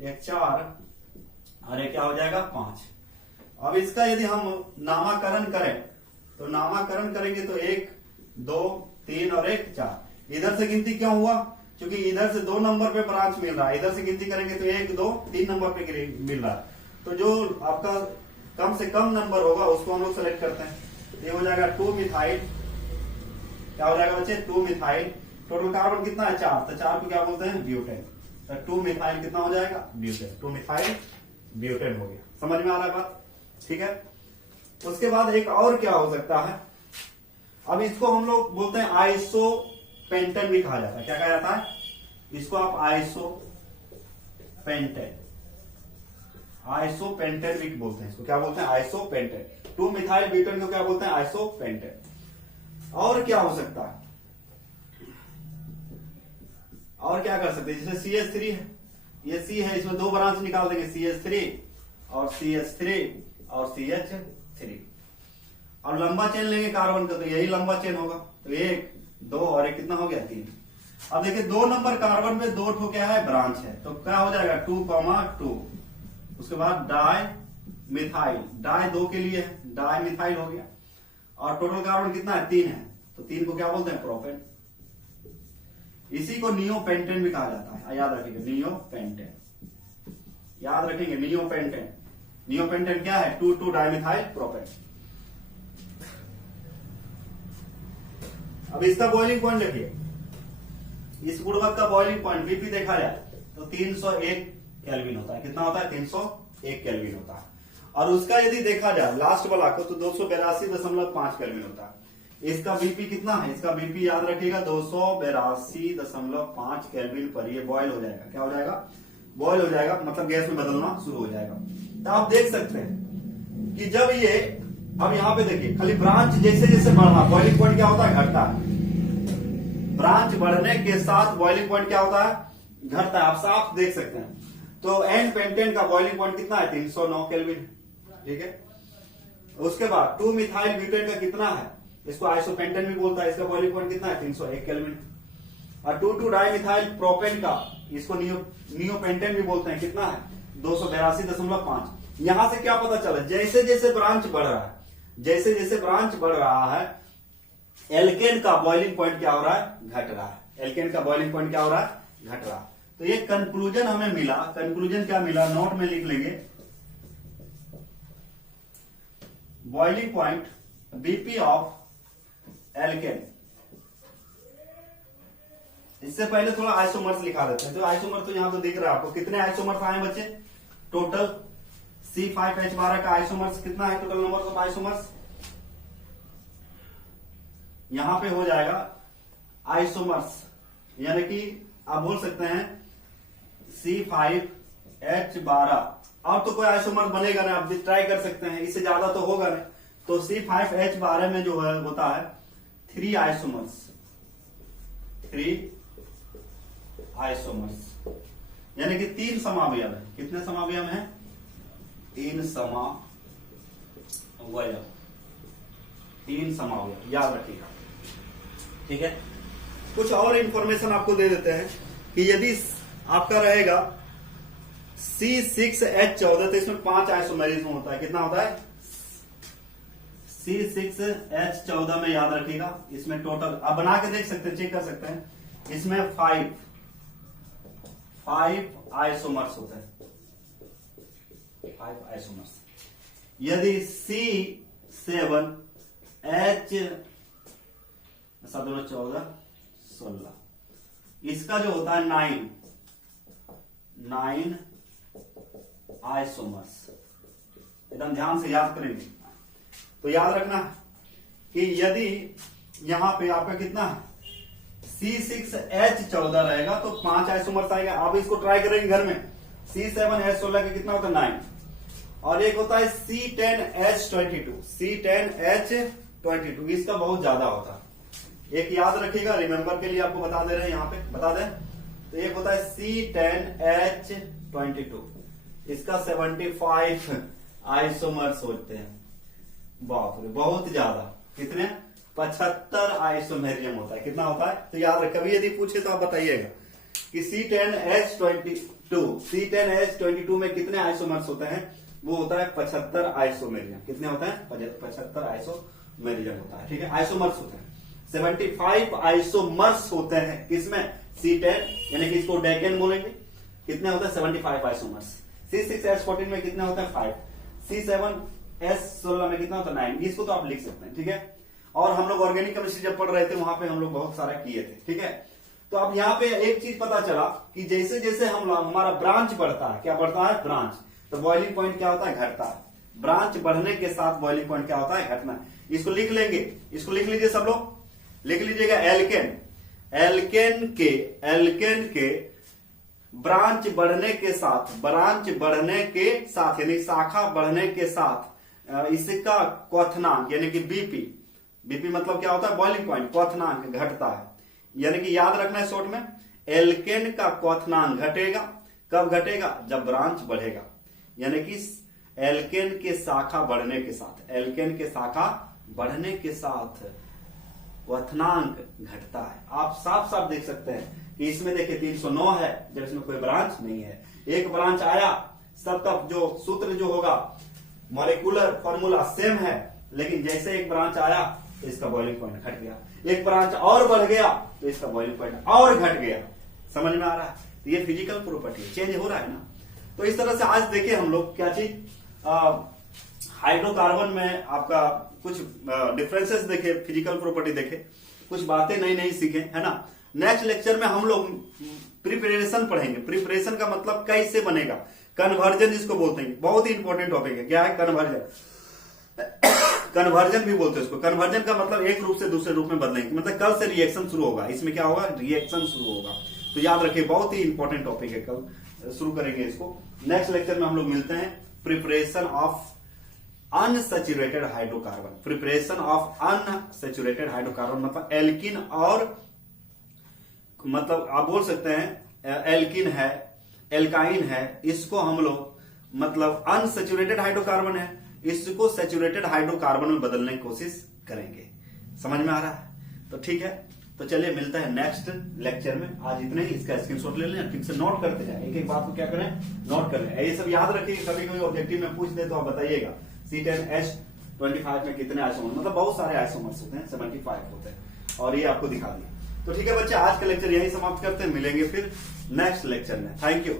एक 4, और एक क्या हो जाएगा, 5। अब इसका यदि हम नामाकरण करें, तो नामाकरण करेंगे तो 1 2 3 और 1 4। इधर से गिनती क्यों हुआ, क्योंकि इधर से 2 नंबर पे ब्रांच मिल रहा है, इधर से गिनती करेंगे तो 1 2 3 नंबर पे मिल रहा है। तो जो आपका कम से कम नंबर होगा उसको हम लोग सेलेक्ट करते हैं। ये हो जाएगा 2 मिथाइल, क्या हो जाएगा बच्चे 2 मिथाइल, टोटल कार्बन कितना है 4, तो 4 को क्या बोलते हैं ब्यूटेन, तो 2 मिथाइल कितना हो जाएगा ब्यूटेन, 2 मिथाइल ब्यूटेन हो गया। समझ में आ रहा है बात, ठीक है। उसके बाद एक और क्या हो सकता है, अब इसको हम लोग बोलते हैं आइसो पेंटेन भी कहा जाता है। क्या कहा जाता है इसको, आप आइसो पेंटेन, आइसो पेंटेन भी बोलते हैं इसको, क्या बोलते हैं आइसो पेंटेन। 2 मिथाइल ब्यूटेन को क्या बोलते हैं आइसो पेंटेन। और क्या हो सकता है, और क्या कर सकते हैं, जैसे CH3 है, ये C है, इसमें 2 ब्रांच निकाल देंगे, CH3 और CH3 और CH3, और लंबा चेन लेंगे कार्बन का, तो यही लंबा चेन होगा, तो 1 2 और एक कितना हो गया 3। अब देखिए 2 नंबर कार्बन में 2 ठो क्या है ब्रांच है, तो क्या हो जाएगा 2,2। उसके बाद डाई मिथाइल, डाई 2 के लिए है, डाई मिथाइल हो गया, और टोटल कार्बन कितना है 3 है, तो 3 को क्या बोलते हैं प्रोपेन। इसी को नियोपेंटेन भी कहा जाता है, याद रखेंगे नियोपेंटेन, याद रखेंगे नियोपेंटेन। नियोपेंटेन क्या है 2,2 डाइमिथाइल प्रोपेन। अब इसका बॉइलिंग पॉइंट देखिए, इस गुणवत्ता का बॉइलिंग पॉइंट बीपी देखा जाए तो 301 केल्विन होता है, कितना होता है 301 केल्विन होता है। और उसका यदि देखा जाए लास्ट वाला को तो 282.5 केल्विन होता है। इसका बीपी कितना है, इसका बीपी याद रखिएगा 282.5 केल्विन पर ये बॉयल हो जाएगा, क्या हो जाएगा बॉयल हो जाएगा, मतलब गैस में बदलना शुरू हो जाएगा। तो आप देख सकते हैं कि जब ये, अब यहां पे देखिए खाली ब्रांच जैसे जैसे बढ़ा बॉइलिंग पॉइंट क्या होता है घटता है, ब्रांच बढ़ने के साथ बॉइलिंग पॉइंट क्या होता है घटता है, आप साफ देख सकते हैं। तो एन पेंटेन का बॉइलिंग पॉइंट कितना है 309 केल्विन, ठीक है। उसके बाद 2 मिथाइल ब्यूटेन का कितना है, इसको आइसोपेंटेन भी बोलता है, इसका बॉइलिंग पॉइंट कितना है 301 केल्विन। और 2,2 डाइमिथाइल प्रोपेन का, इसको नियोपेंटेन भी बोलते हैं, कितना है 282.5। यहां से क्या पता चला, जैसे जैसे ब्रांच बढ़ रहा है, जैसे जैसे ब्रांच बढ़ रहा है, एल्केन का बॉइलिंग पॉइंट क्या हो रहा है घट रहा है, एल्केन का बॉइलिंग पॉइंट क्या हो रहा है घट रहा है। तो ये कंक्लूजन हमें मिला, कंक्लूजन क्या मिला नोट में लिख लेंगे, boiling point BP of alkene. इससे पहले थोड़ा आइसोमर्स लिखा देते हैं, तो आइसोमर तो यहां तो दिख रहा है आपको, कितने आइसोमर्स आए बच्चे टोटल, C5H12 का आइसोमर्स कितना है टोटल नंबर ऑफ आइसोमर्स, यहां पे हो जाएगा आइसोमर्स, यानी कि आप बोल सकते हैं C5H12, और तो कोई आइसोमर बनेगा ना, आप ट्राई कर सकते हैं, इससे ज्यादा तो होगा नहीं। तो C5H12 में जो है होता है 3 आइसोमर्स, 3 आइसोमर्स, यानी कि 3 समावयव है, कितने समावयव है 3 समावयव, 3 समावयव याद रखिएगा, ठीक है। कुछ और इंफॉर्मेशन आपको दे देते हैं कि यदि आपका रहेगा C6H14 तो इसमें 5 आइसोमेरिज्म होता है, कितना होता है C6H14 में याद रखिएगा, इसमें टोटल आप बना के देख सकते हैं, चेक कर सकते हैं, इसमें 5 आइसोमर्स होते हैं, 5 आइसोमर्स। यदि C7H14 16, इसका जो होता है 9 आइसोमर्स, एकदम ध्यान से याद करेंगे। तो याद रखना कि यदि यहां पे आपका कितना है C6H14 रहेगा तो 5 आइसोमर्स आएगा। आप इसको ट्राई करेंगे घर में, C7H16 का कितना होता है 9, और एक होता है C10H22, इसका बहुत ज्यादा होता है, एक याद रखिएगा, रिमेंबर के लिए आपको बता दे रहे हैं, यहां पे बता दें। तो एक होता है C10H22, इसका 75 आइसोमर्स होते हैं, बाप रे बहुत ज्यादा, कितने 75 आइसोमेरियम होता है, कितना होता है। तो याद रख, कभी यदि पूछे तो आप बताइएगा कि C10H22 में कितने आइसोमर्स होते हैं, वो होता है 75 आइसोमेरियम, कितने होते हैं 75 आइसोमेरियम होता है, ठीक है। आइसोमर्स होते हैं 75 आइसोमर्स होते हैं, किसमें C10, यानी कि इसको डेकेन बोलेंगे, कितने होते हैं 75 आइसोमर्स। C6H14 में कितने होते हैं 5, S16 में कितना होता है 9, इसको तो आप लिख सकते हैं, ठीक है। और हम लोग ऑर्गेनिक केमिस्ट्री जब पढ़ रहे थे वहां पे हम लोग बहुत सारा किए थे, ठीक है। तो अब यहाँ पे एक चीज पता चला कि जैसे जैसे हमारा ब्रांच बढ़ता है, क्या बढ़ता है, ब्रांच, तो बॉइलिंग पॉइंट क्या होता है, घटता है। ब्रांच बढ़ने के साथ बॉइलिंग पॉइंट क्या होता है, घटना। इसको लिख लेंगे, इसको लिख लीजिए सब लोग, लिख लीजिएगा एल्केन। एल्केन के ब्रांच बढ़ने के साथ यानी शाखा बढ़ने के साथ इसका क्वथनांक यानी कि बीपी मतलब क्या होता है, बॉइलिंग पॉइंट, क्वथनांक घटता है। यानी कि याद रखना है शॉर्ट में, एल्केन का क्वथनांक घटेगा। कब घटेगा, जब ब्रांच बढ़ेगा। यानी कि एल्केन के शाखा बढ़ने के साथ, एल्केन के शाखा बढ़ने के साथ क्वथनांक घटता है। आप साफ साफ देख सकते हैं कि इसमें देखिए 309 है जब इसमें कोई ब्रांच नहीं है। एक ब्रांच आया, सब तक जो सूत्र जो होगा मॉलिक्यूलर फॉर्मूला सेम है, लेकिन जैसे एक ब्रांच आया तो इसका बॉइलिंग पॉइंट घट गया, एक ब्रांच और बढ़ गया तो इसका बॉइलिंग पॉइंट और घट गया। समझ में आ रहा है, तो ये फिजिकल प्रॉपर्टी चेंज हो रहा है ना। तो इस तरह से आज देखिए हम लोग क्या चीज, हाइड्रोकार्बन में आपका कुछ डिफरेंसेस देखे, फिजिकल प्रॉपर्टी देखे, कुछ बातें नई नई सीखे, है ना। नेक्स्ट लेक्चर में हम लोग प्रिपरेशन पढ़ेंगे। प्रिपरेशन का मतलब कैसे बनेगा, कन्वर्जन जिसको बोलते हैं, बहुत ही इंपॉर्टेंट टॉपिक है। क्या है, कन्वर्जन। कन्वर्जन भी बोलते हैं इसको। कन्वर्जन का मतलब एक रूप से दूसरे रूप में बदलेंगे, मतलब कल से रिएक्शन शुरू होगा। इसमें क्या होगा, रिएक्शन शुरू होगा। तो याद रखिए, बहुत ही इंपॉर्टेंट टॉपिक है, कल शुरू करेंगे इसको। नेक्स्ट लेक्चर में हम लोग मिलते हैं, preparation of unsaturated hydrocarbon. Preparation of unsaturated hydrocarbon मतलब एल्किन, और मतलब आप बोल सकते हैं एल्किन है, एल्काइन है, इसको हम लोग मतलब अनसैचुरेटेड हाइड्रोकार्बन है, इसको सैचुरेटेड हाइड्रोकार्बन में बदलने की कोशिश करेंगे। समझ में आ रहा है, तो ठीक है। तो चलिए मिलता है नेक्स्ट लेक्चर में। आज इतने ही, इसका स्क्रीनशॉट ले लें, ठीक से नोट करते जाए, एक एक बात को क्या करें, नोट कर लें। ये सब याद रखिए, कभी कोई ऑब्जेक्टिव में पूछ दे तो आप बताइएगा C10H25 में कितने आइसोमर, मतलब बहुत सारे आइसोमर्स होते हैं, 75 होते हैं, और ये आपको दिखा दिया। तो ठीक है बच्चे, आज का लेक्चर यही समाप्त करते हैं, मिलेंगे फिर नेक्स्ट लेक्चर में। Thank you.